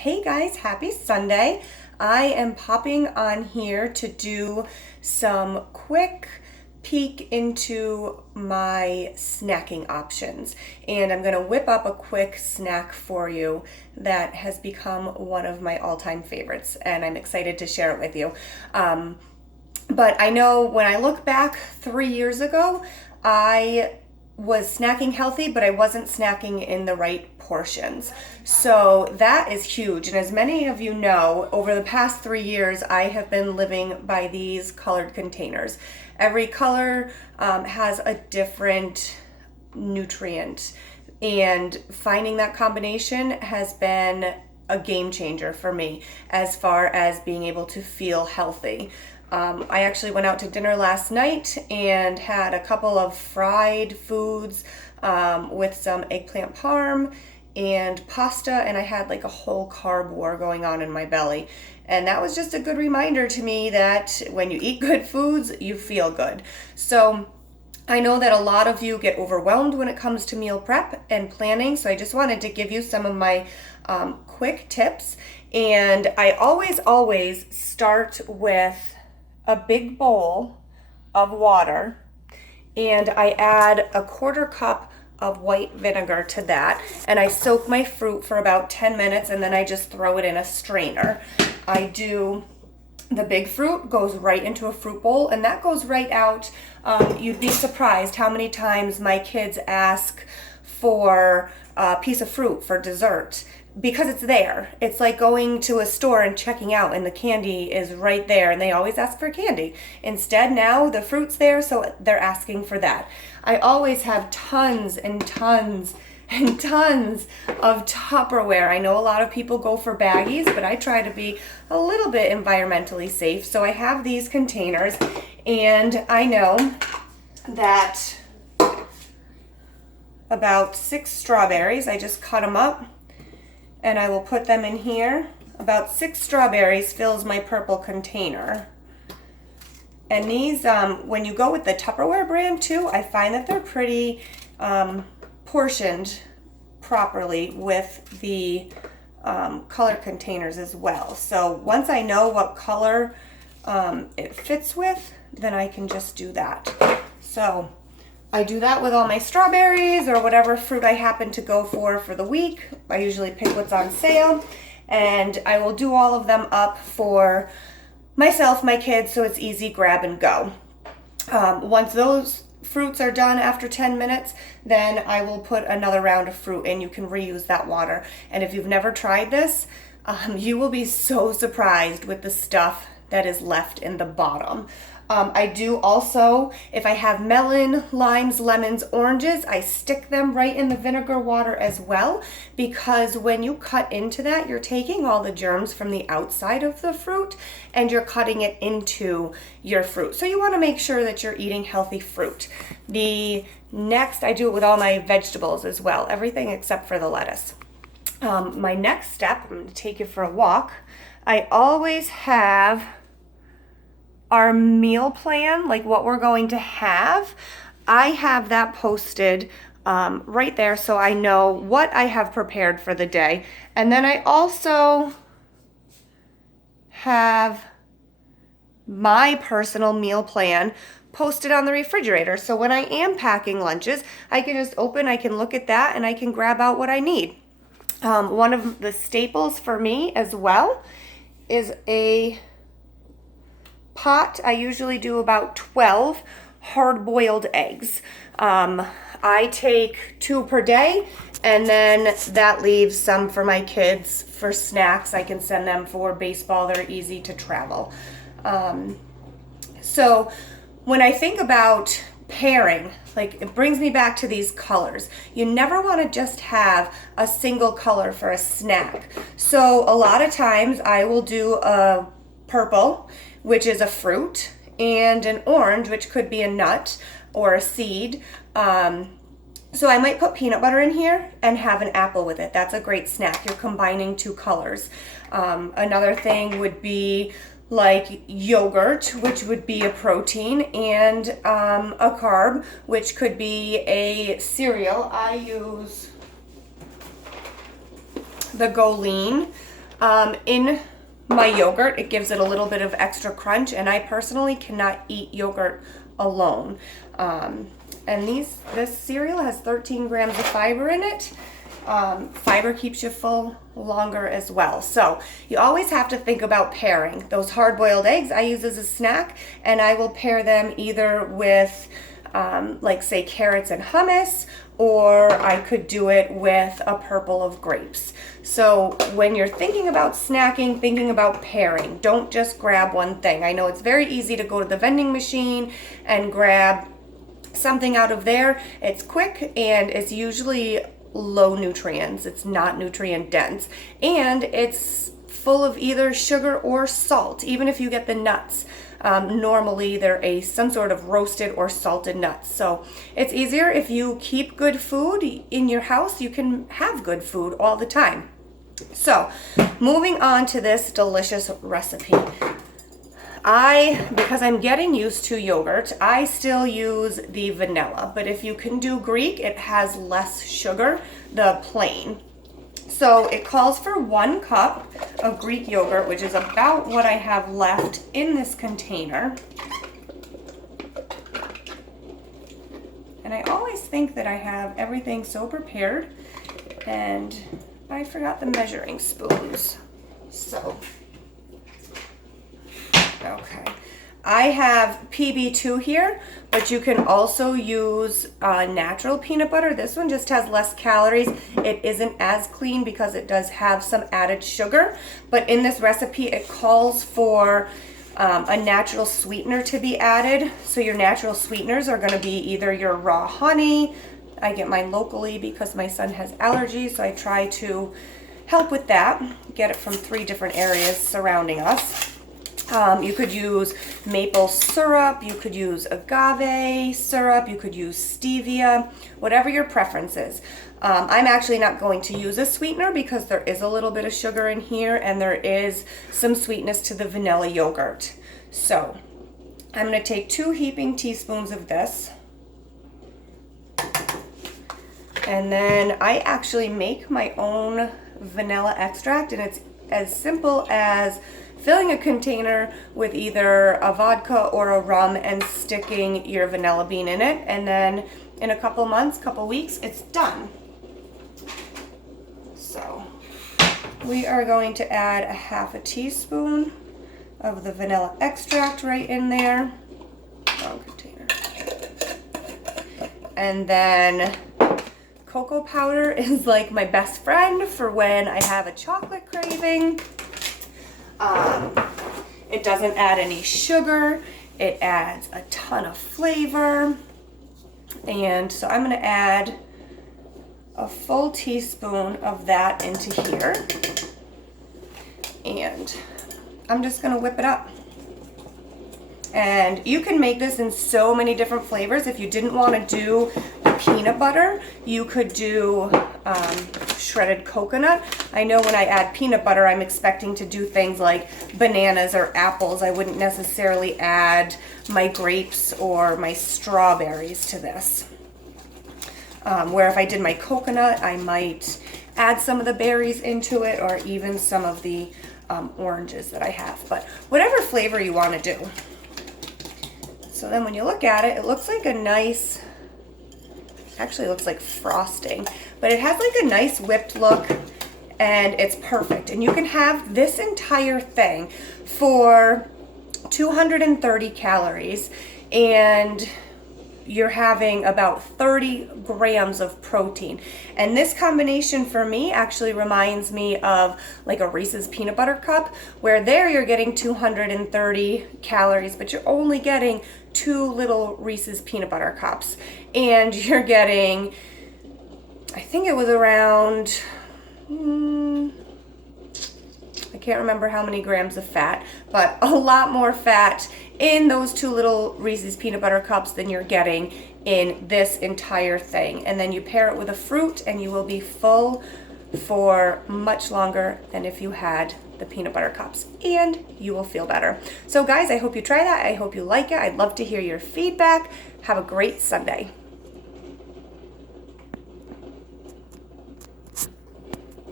Hey guys, happy Sunday. I am popping on here to do some quick peek into my snacking options. And I'm going to whip up a quick snack for you that has become one of my all-time favorites, and I'm excited to share it with you. But I know when I look back 3 years ago, I was snacking healthy, but I wasn't snacking in the right portions. So that is huge. And as many of you know, over the past 3 years, I have been living by these colored containers. Every color has a different nutrient, and finding that combination has been a game changer for me as far as being able to feel healthy. I actually went out to dinner last night and had a couple of fried foods with some eggplant parm and pasta, and I had like a whole carb war going on in my belly. And that was just a good reminder to me that when you eat good foods, you feel good. So I know that a lot of you get overwhelmed when it comes to meal prep and planning, so I just wanted to give you some of my quick tips. And I always start with a big bowl of water, and I add a 1/4 cup of white vinegar to that, and I soak my fruit for about 10 minutes, and then I just throw it in a strainer. I do the big fruit goes right into a fruit bowl, and that goes right out. You'd be surprised how many times my kids ask for a piece of fruit for dessert because it's there. It's like going to a store and checking out, and the candy is right there, and they always ask for candy. Instead, now the fruit's there, so they're asking for that. I always have tons and tons and tons of Tupperware. I know a lot of people go for baggies, but I try to be a little bit environmentally safe. So I have these containers, and I know that about 6 strawberries, I just cut them up, and I will put them in here. About 6 strawberries fills my purple container. And these, when you go with the Tupperware brand too, I find that they're pretty portioned properly with the color containers as well. So once I know what color it fits with, then I can just do that. So I do that with all my strawberries or whatever fruit I happen to go for the week. I usually pick what's on sale, and I will do all of them up for myself, my kids, so it's easy grab and go. Once those fruits are done after 10 minutes, then I will put another round of fruit in. You can reuse that water. And if you've never tried this, you will be so surprised with the stuff that is left in the bottom. I do also, if I have melon, limes, lemons, oranges, I stick them right in the vinegar water as well, because when you cut into that, you're taking all the germs from the outside of the fruit and you're cutting it into your fruit. So you want to make sure that you're eating healthy fruit. The next, I do it with all my vegetables as well, everything except for the lettuce. My next step, I'm going to take you for a walk. I always have our meal plan, like what we're going to have. I have that posted right there so I know what I have prepared for the day. And then I also have my personal meal plan posted on the refrigerator. So when I am packing lunches, I can just open, I can look at that, and I can grab out what I need. One of the staples for me as well is a pot. I usually do about 12 hard-boiled eggs. I take 2 per day, and then that leaves some for my kids for snacks. I can send them for baseball. They're easy to travel. So when I think about pairing, like, it brings me back to these colors. You never want to just have a single color for a snack. So a lot of times I will do a purple, which is a fruit, and an orange, which could be a nut or a seed. So I might put peanut butter in here and have an apple with it. That's a great snack. You're combining 2 colors. Another thing would be like yogurt, which would be a protein, and a carb, which could be a cereal. I use the Go Lean In my yogurt, it gives it a little bit of extra crunch, and I personally cannot eat yogurt alone. And this cereal has 13 grams of fiber in it. Fiber keeps you full longer as well. So you always have to think about pairing. Those hard-boiled eggs I use as a snack, and I will pair them either with like say carrots and hummus, or I could do it with a purple of grapes. So when you're thinking about snacking, thinking about pairing, don't just grab one thing. I know it's very easy to go to the vending machine and grab something out of there. It's quick and it's usually low nutrients. It's not nutrient dense, and it's full of either sugar or salt. Even if you get the nuts, normally they're some sort of roasted or salted nuts. So it's easier if you keep good food in your house. You can have good food all the time. So moving on to this delicious recipe. Because I'm getting used to yogurt, I still use the vanilla, but if you can do Greek, it has less sugar, the plain. So it calls for 1 cup of Greek yogurt, which is about what I have left in this container. And I always think that I have everything so prepared, and I forgot the measuring spoons. So okay, I have PB2 here, but you can also use natural peanut butter. This one just has less calories. It isn't as clean because it does have some added sugar, but in this recipe it calls for a natural sweetener to be added. So your natural sweeteners are going to be either your raw honey. I get mine locally because my son has allergies, so I try to help with that. Get it from 3 different areas surrounding us. You could use maple syrup, you could use agave syrup, you could use stevia, whatever your preference is. I'm actually not going to use a sweetener because there is a little bit of sugar in here and there is some sweetness to the vanilla yogurt. So I'm going to take 2 heaping teaspoons of this. And then I actually make my own vanilla extract, and it's as simple as filling a container with either a vodka or a rum and sticking your vanilla bean in it, and then in a couple months, couple weeks, it's done. So we are going to add a 1/2 teaspoon of the vanilla extract right in there. Wrong container. And then cocoa powder is like my best friend for when I have a chocolate craving. It doesn't add any sugar. It adds a ton of flavor. And so I'm going to add a full teaspoon of that into here. And I'm just going to whip it up. And you can make this in so many different flavors. If you didn't want to do the peanut butter, you could do shredded coconut. I know when I add peanut butter, I'm expecting to do things like bananas or apples. I wouldn't necessarily add my grapes or my strawberries to this. Where if I did my coconut, I might add some of the berries into it, or even some of the oranges that I have. But whatever flavor you want to do. So then when you look at it, it looks like a nice, actually looks like frosting, but it has like a nice whipped look, and it's perfect. And you can have this entire thing for 230 calories, and you're having about 30 grams of protein. And this combination for me actually reminds me of like a Reese's peanut butter cup, where there you're getting 230 calories, but you're only getting 2 little Reese's peanut butter cups. And you're getting, I think it was around, I can't remember how many grams of fat, but a lot more fat in those 2 little Reese's peanut butter cups than you're getting in this entire thing. And then you pair it with a fruit and you will be full for much longer than if you had the peanut butter cups, and you will feel better. So guys, I hope you try that. I hope you like it. I'd love to hear your feedback. Have a great Sunday.